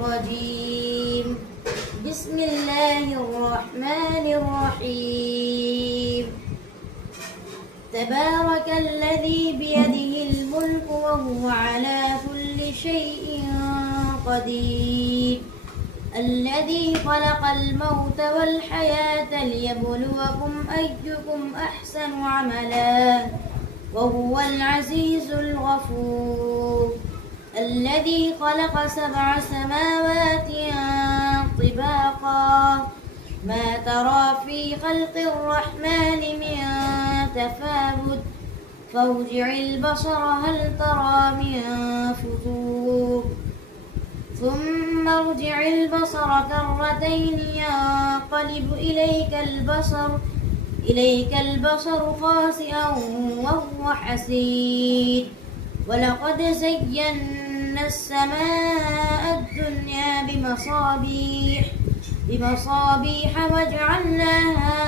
الرجيم. بسم الله الرحمن الرحيم. تبارك الذي بيده الملك وهو على كل شيء قدير. الذي خلق الموت والحياة ليبلوكم أيكم أحسن عملا وهو العزيز الغفور. الذي خلق 7 سماوات طباقا ما ترى في خلق الرحمن من تفاوت فارجع البصر هل ترى من فطور ثم ارجع البصر كرتين ينقلب إليك البصر خاسئا وهو حسير. ولقد زينا السماء الدنيا بمصابيح وجعلناها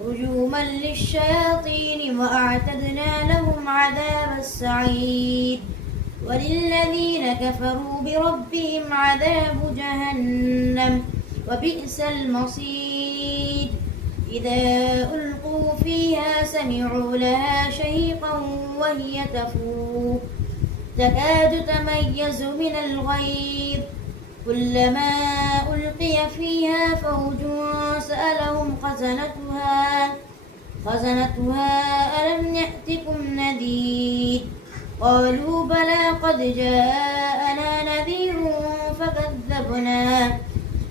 رجوما للشياطين وأعتدنا لهم عذاب السعير. وللذين كفروا بربهم عذاب جهنم وبئس المصير. إذا ألقوا فيها سمعوا لها شهيقا وهي تفور تكاد تميز من الغيظ كلما ألقي فيها فوج سألهم خزنتها ألم يأتكم نذير قالوا بلى قد جاءنا نذير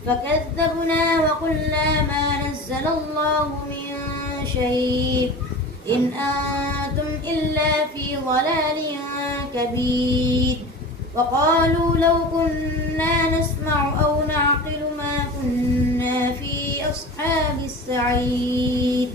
فكذبنا وقلنا ما نزل الله من شيء إن أنتم إلا في ضلال كبير. وقالوا لو كنا نسمع أو نعقل ما كنا في أصحاب السعير.